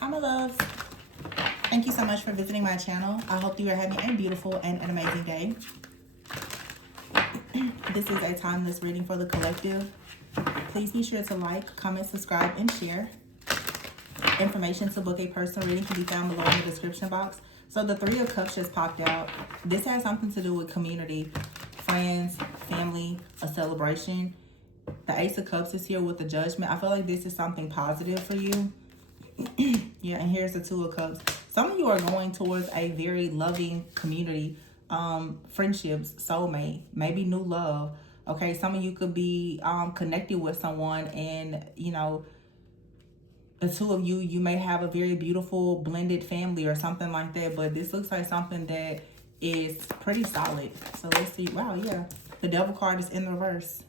Hi, my loves. Thank you so much for visiting my channel. I hope you are having a beautiful and an amazing day. This is a timeless reading for the collective. Please be sure to like, comment, subscribe, and share. Information to book a personal reading can be found below in the description box. So the Three of Cups just popped out. This has something to do with community, friends, family, a celebration. The Ace of Cups is here with the Judgment. I feel like this is something positive for you. Yeah, and here's the Two of Cups. Some of you are going towards a very loving community, friendships, soulmate, maybe new love. Okay, some of you could be connected with someone, and you know, the two of you may have a very beautiful blended family or something like that. But this looks like something that is pretty solid. So let's see. Wow, yeah, the Devil card is in the reverse.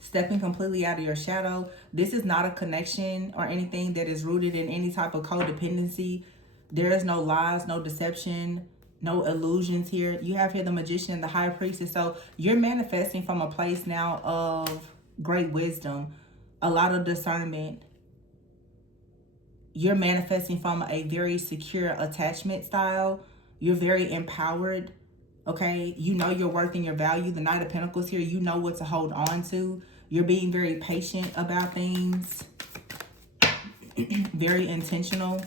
Stepping completely out of your shadow. This is not a connection or anything that is rooted in any type of codependency. There is no lies, no deception, no illusions here. You have here the Magician and the High Priestess. So you're manifesting from a place now of great wisdom, a lot of discernment. You're manifesting from a very secure attachment style. You're very empowered. Okay, you know your worth and your value. The Knight of Pentacles here, you know what to hold on to. You're being very patient about things. Very intentional.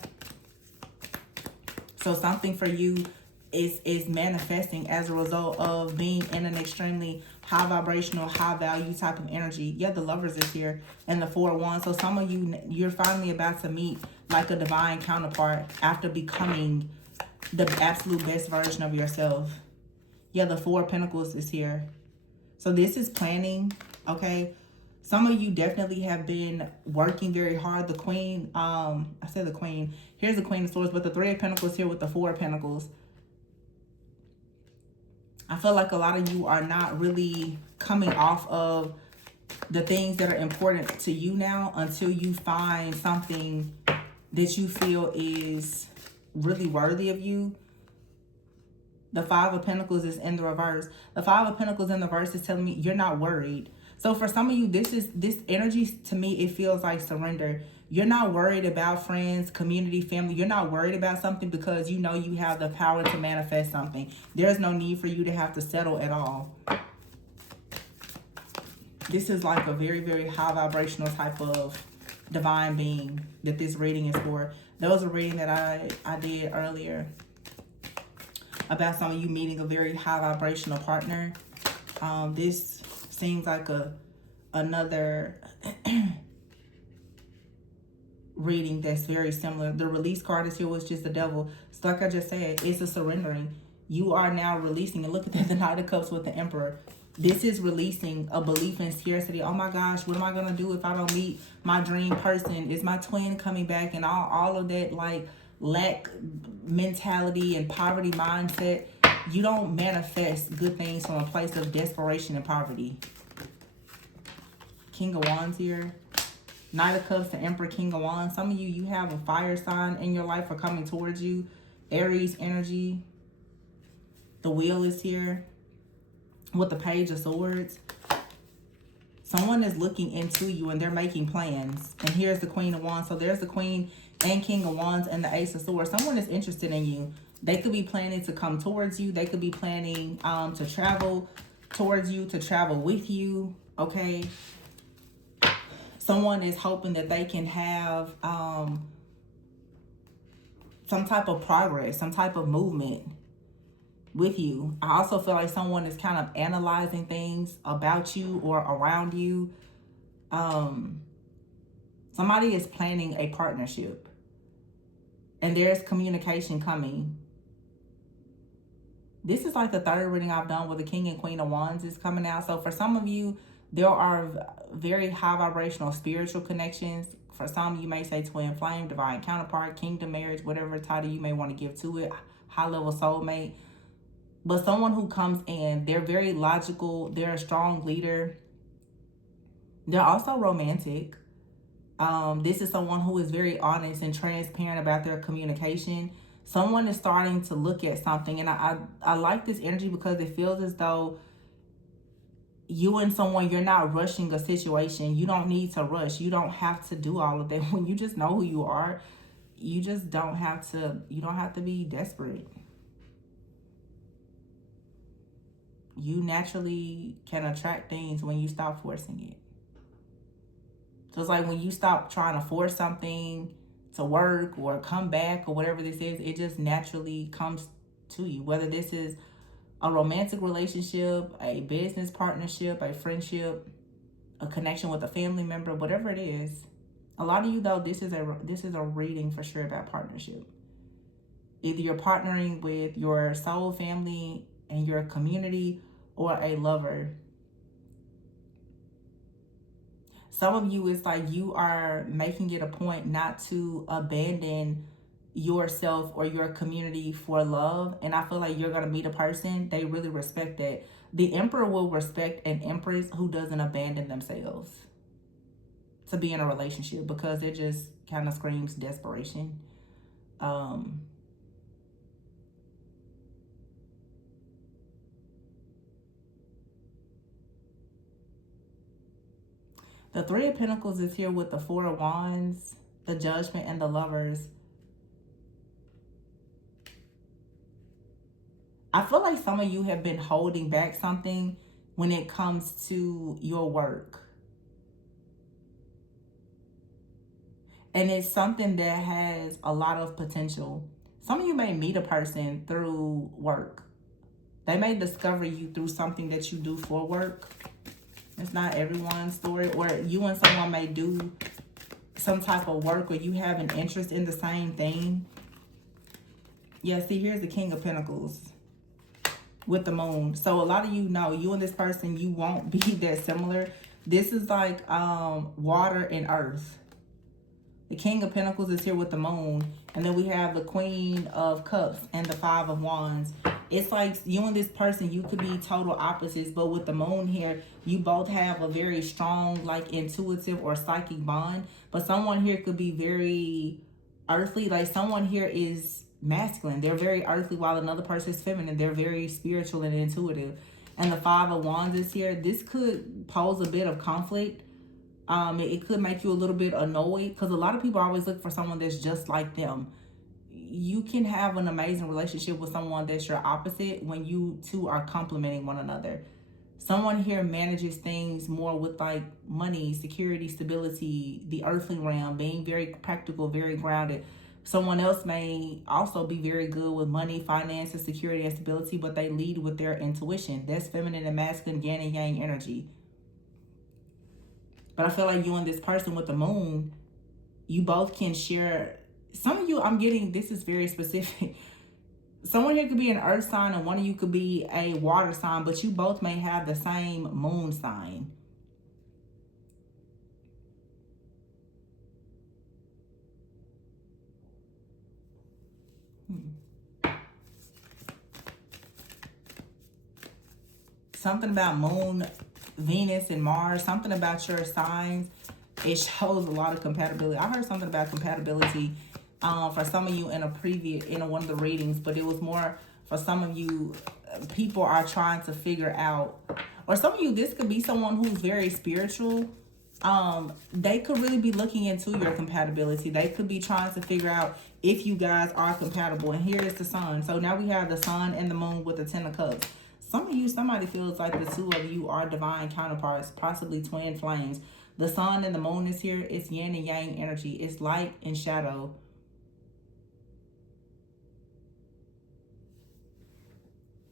So something for you is manifesting as a result of being in an extremely high vibrational, high value type of energy. Yeah, the Lovers is here and the Four of Wands. So some of you, you're finally about to meet like a divine counterpart after becoming the absolute best version of yourself. Yeah, the Four of Pentacles is here. So this is planning, okay? Some of you definitely have been working very hard. The Queen, I said the Queen. Here's the Queen of Swords, but the Three of Pentacles here with the Four of Pentacles. I feel like a lot of you are not really coming off of the things that are important to you now until you find something that you feel is really worthy of you. The Five of Pentacles is in the reverse. The Five of Pentacles in the reverse is telling me you're not worried. So for some of you, this energy, to me, it feels like surrender. You're not worried about friends, community, family. You're not worried about something because you know you have the power to manifest something. There's no need for you to have to settle at all. This is like a very, very high vibrational type of divine being that this reading is for. That was a reading that I did earlier about some of you meeting a very high vibrational partner. This seems like another reading that's very similar. The Release card is here, which is the Devil. So like I just said, it's a surrendering. You are now releasing. And look at that, the Knight of Cups with the Emperor. This is releasing a belief in scarcity. Oh my gosh, what am I going to do if I don't meet my dream person? Is my twin coming back? And all of that, like, lack mentality and poverty mindset. You don't manifest good things from a place of desperation and poverty. King of Wands here. Knight of Cups, the Emperor, King of Wands. Some of you, you have a fire sign in your life or coming towards you. Aries energy. The Wheel is here with the Page of Swords. Someone is looking into you and they're making plans. And here's the Queen of Wands. So there's the Queen and King of Wands and the Ace of Swords. Someone is interested in you. They could be planning to come towards you. They could be planning to travel towards you, to travel with you. Okay. Someone is hoping that they can have some type of progress, some type of movement with you. I also feel like someone is kind of analyzing things about you or around you. Somebody is planning a partnership and there's communication coming. This is like the third reading I've done where the King and Queen of Wands is coming out. So for some of you, there are very high vibrational spiritual connections. For some, you may say twin flame, divine counterpart, kingdom marriage, whatever title you may want to give to it, high level soulmate. But someone who comes in, they're very logical. They're a strong leader. They're also romantic. This is someone who is very honest and transparent about their communication. Someone is starting to look at something. And I like this energy because it feels as though you and someone, you're not rushing a situation. You don't need to rush. You don't have to do all of that. When you just know who you are, you just don't have to, you don't have to be desperate. You naturally can attract things when you stop forcing it. So it's like when you stop trying to force something to work or come back or whatever this is, it just naturally comes to you. Whether this is a romantic relationship, a business partnership, a friendship, a connection with a family member, whatever it is. A lot of you though, this is a reading for sure about partnership. Either you're partnering with your soul family and your community or a lover. Some of you, it's like you are making it a point not to abandon yourself or your community for love. And I feel like you're going to meet a person, they really respect that. The emperor will respect an empress who doesn't abandon themselves to be in a relationship, because it just kind of screams desperation. The Three of Pentacles is here with the Four of Wands, the Judgment, and the Lovers. I feel like some of you have been holding back something when it comes to your work. And it's something that has a lot of potential. Some of you may meet a person through work. They may discover you through something that you do for work. It's not everyone's story. Or you and someone may do some type of work, or you have an interest in the same thing. Yeah, see, here's the King of Pentacles with the Moon. So a lot of you know, you and this person, you won't be that similar. This is like water and earth. The King of Pentacles is here with the Moon. And then we have the Queen of Cups and the Five of Wands. It's like you and this person, you could be total opposites. But with the Moon here, you both have a very strong, like, intuitive or psychic bond. But someone here could be very earthly. Like, someone here is masculine. They're very earthly, while another person is feminine. They're very spiritual and intuitive. And the Five of Wands is here. This could pose a bit of conflict. It could make you a little bit annoyed, because a lot of people always look for someone that's just like them. You can have an amazing relationship with someone that's your opposite when you two are complementing one another. Someone here manages things more with like money, security, stability, the earthly realm, being very practical, very grounded. Someone else may also be very good with money, finances, security, and stability, but they lead with their intuition. That's feminine and masculine, yin and yang energy. But I feel like you and this person with the Moon, you both can share. Some of you, I'm getting, this is very specific. Someone here could be an earth sign and one of you could be a water sign, but you both may have the same moon sign. Something about Moon, Venus, and Mars, something about your signs, it shows a lot of compatibility. I heard something about compatibility for some of you in one of the readings, but it was more for some of you, people are trying to figure out, or some of you, this could be someone who's very spiritual. They could really be looking into your compatibility. They could be trying to figure out if you guys are compatible. And here is the Sun. So now we have the Sun and the Moon with the Ten of Cups. Some of you, somebody feels like the two of you are divine counterparts, possibly twin flames. The Sun and the Moon is here. It's yin and yang energy. It's light and shadow.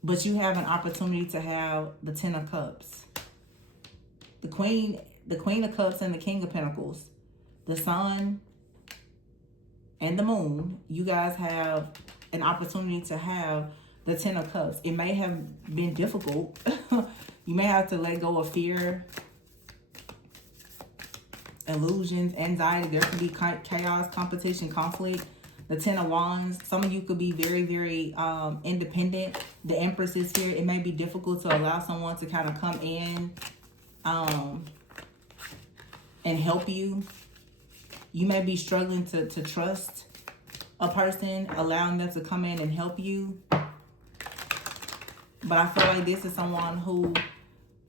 But you have an opportunity to have the Ten of Cups. The Queen of Cups and the King of Pentacles. The Sun and the Moon. You guys have an opportunity to have the Ten of Cups. It may have been difficult. You may have to let go of fear, illusions, anxiety. There could be chaos, competition, conflict. The Ten of Wands. Some of you could be very, very independent. The Empress is here. It may be difficult to allow someone to kind of come in and help you. You may be struggling to trust a person, allowing them to come in and help you. But I feel like this is someone who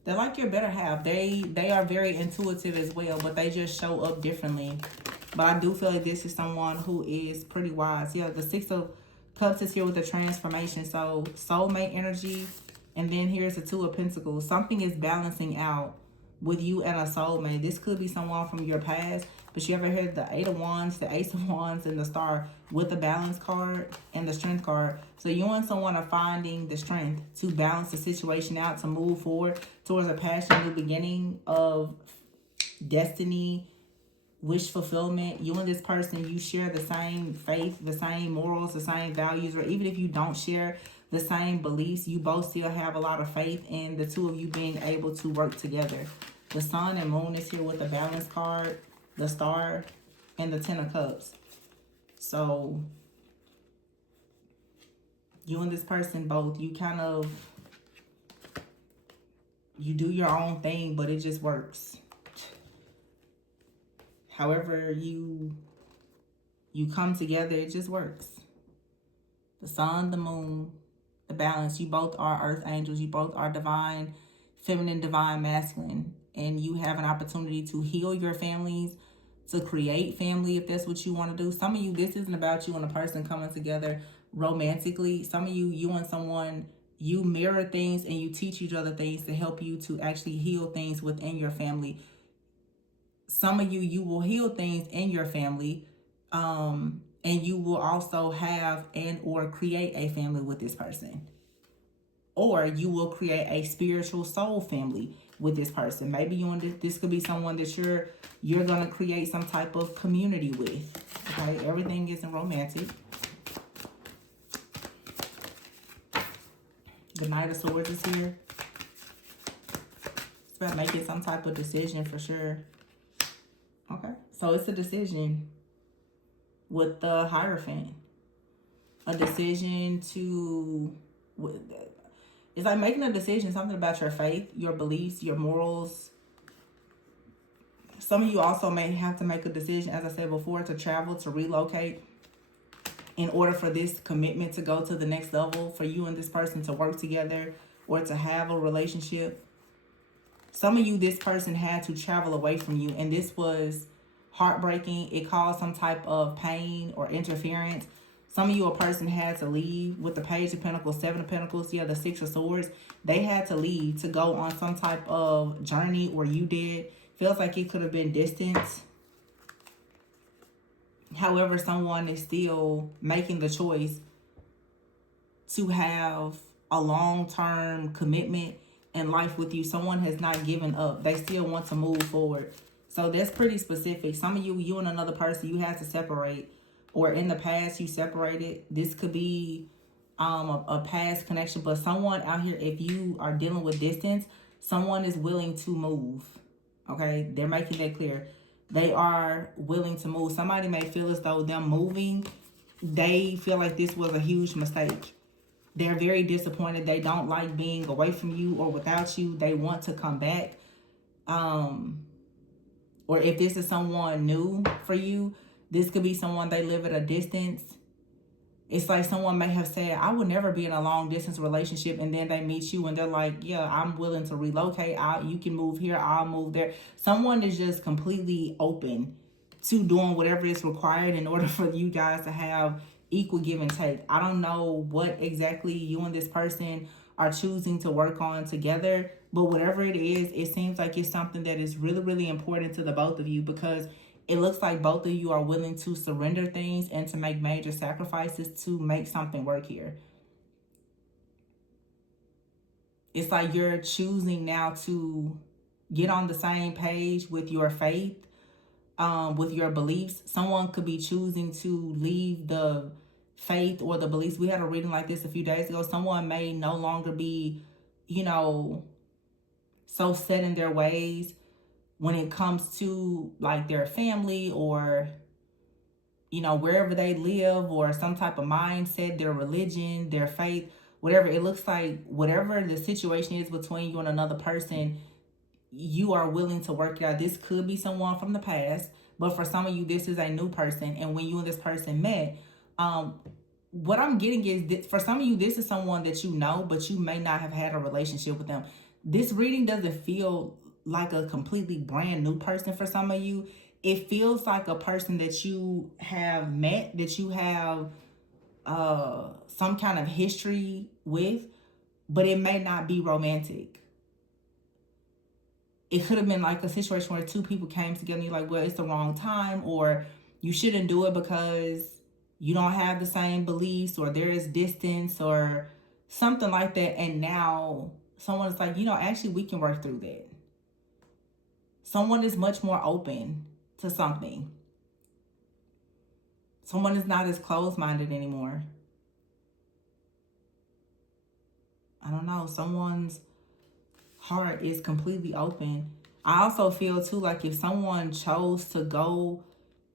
They're like your better half. They are very intuitive as well, but they just show up differently. But I do feel like this is someone who is pretty wise. Yeah, the Six of Cups is here with the transformation. So soulmate energy. And then here's the Two of Pentacles. Something is balancing out with you and a soulmate. This could be someone from your past. But you ever heard the Eight of Wands, the Ace of Wands, and the Star with the balance card and the strength card. So you and someone are finding the strength to balance the situation out, to move forward towards a passion, new beginning of destiny, wish fulfillment. You and this person, you share the same faith, the same morals, the same values, or even if you don't share the same beliefs, you both still have a lot of faith in the two of you being able to work together. The Sun and Moon is here with the balance card, the Star, and the Ten of Cups. So you and this person both, you kind of, you do your own thing, but it just works. However you come together, it just works. The Sun, the Moon, the balance. You both are earth angels. You both are divine feminine, divine masculine. And you have an opportunity to heal your families, to create family if that's what you want to do. Some of you, this isn't about you and a person coming together romantically. Some of you, you and someone, you mirror things and you teach each other things to help you to actually heal things within your family. Some of you, you will heal things in your family, and you will also have and or create a family with this person. Or you will create a spiritual soul family with this person. Maybe you and this could be someone that you're going to create some type of community with. Okay, everything isn't romantic. The Knight of Swords is here. It's about making some type of decision for sure. Okay, so it's a decision with the Hierophant. A decision to, it's like making a decision, something about your faith, your beliefs, your morals. Some of you also may have to make a decision, as I said before, to travel, to relocate, in order for this commitment to go to the next level, for you and this person to work together or to have a relationship. Some of you, this person had to travel away from you, and this was heartbreaking. It caused some type of pain or interference. Some of you, a person had to leave with the Page of Pentacles, Seven of Pentacles, the Six of Swords. They had to leave to go on some type of journey, or you did. Feels like it could have been distance. However, someone is still making the choice to have a long-term commitment in life with you. Someone has not given up. They still want to move forward. So that's pretty specific. Some of you, you and another person, you had to separate, or in the past you separated. This could be a past connection, but someone out here, if you are dealing with distance, someone is willing to move. Okay, they're making that clear. They are willing to move. Somebody may feel as though them moving, they feel like this was a huge mistake. They're very disappointed. They don't like being away from you or without you. They want to come back. Or if this is someone new for you, this could be someone they live at a distance. It's like someone may have said, I would never be in a long distance relationship. And then they meet you and they're like, yeah, I'm willing to relocate. You can move here. I'll move there. Someone is just completely open to doing whatever is required in order for you guys to have equal give and take. I don't know what exactly you and this person are choosing to work on together, but whatever it is, it seems like it's something that is really, really important to the both of you, because it looks like both of you are willing to surrender things and to make major sacrifices to make something work here. It's like you're choosing now to get on the same page with your faith, with your beliefs. Someone could be choosing to leave the faith or the beliefs. We had a reading like this a few days ago. Someone may no longer be, so set in their ways when it comes to like their family or, wherever they live, or some type of mindset, their religion, their faith, whatever. It looks like whatever the situation is between you and another person, you are willing to work it out. This could be someone from the past, but for some of you, this is a new person. And when you and this person met, what I'm getting is that for some of you, this is someone that you know, but you may not have had a relationship with them. This reading doesn't feel like a completely brand new person for some of you. It feels like a person that you have met, that you have some kind of history with, but it may not be romantic. It could have been like a situation where two people came together and you're like, well, it's the wrong time, or you shouldn't do it because you don't have the same beliefs, or there is distance or something like that. And now someone's like, actually we can work through that. Someone is much more open to something. Someone is not as closed-minded anymore. I don't know. Someone's heart is completely open. I also feel too like if someone chose to go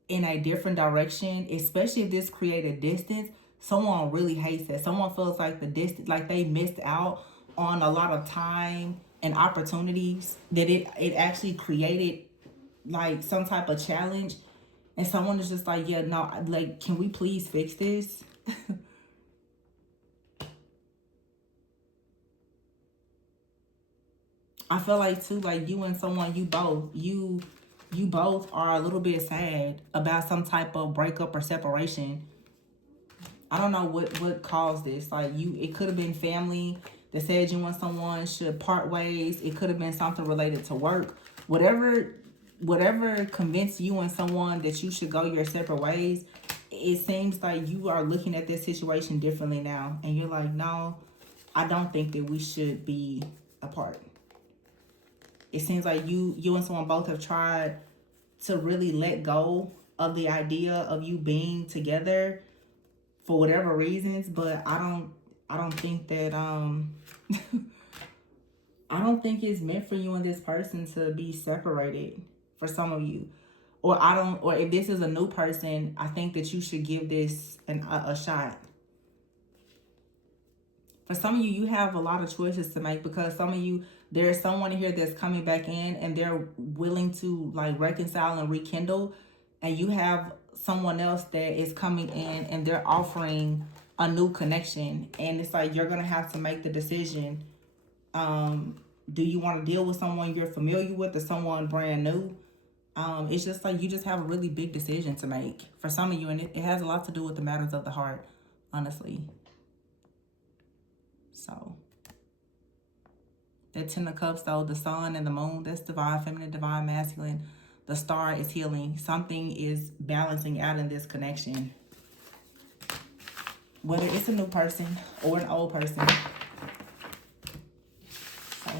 in a different direction, especially if this created distance, someone really hates that. Someone feels like the distance, like they missed out on a lot of time and opportunities, that it actually created like some type of challenge, and someone is just like, yeah, no, like, can we please fix this? I feel like too, like you and someone, you both are a little bit sad about some type of breakup or separation. I don't know what caused this. Like it could have been family that said you and someone should part ways. It could have been something related to work. Whatever convinced you and someone that you should go your separate ways, it seems like you are looking at this situation differently now. And you're like, no, I don't think that we should be apart. It seems like you and someone both have tried to really let go of the idea of you being together for whatever reasons, but I don't think that I don't think it's meant for you and this person to be separated for some of you. Or if this is a new person, I think that you should give this a shot. For some of you, you have a lot of choices to make, because some of you, there's someone here that's coming back in and they're willing to like reconcile and rekindle. And you have someone else that is coming in and they're offering a new connection. And it's like, you're going to have to make the decision. Do you want to deal with someone you're familiar with or someone brand new? It's just like you just have a really big decision to make for some of you. And it has a lot to do with the matters of the heart, honestly. So that 10 of Cups, though, the sun and the moon, that's divine feminine, divine masculine. The star is healing. Something is balancing out in this connection. Whether it's a new person or an old person. So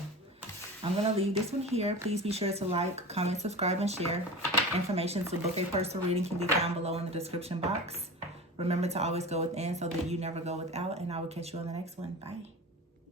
I'm going to leave this one here. Please be sure to like, comment, subscribe, and share. Information to book a personal reading can be found below in the description box. Remember to always go within so that you never go without. And I will catch you on the next one. Bye.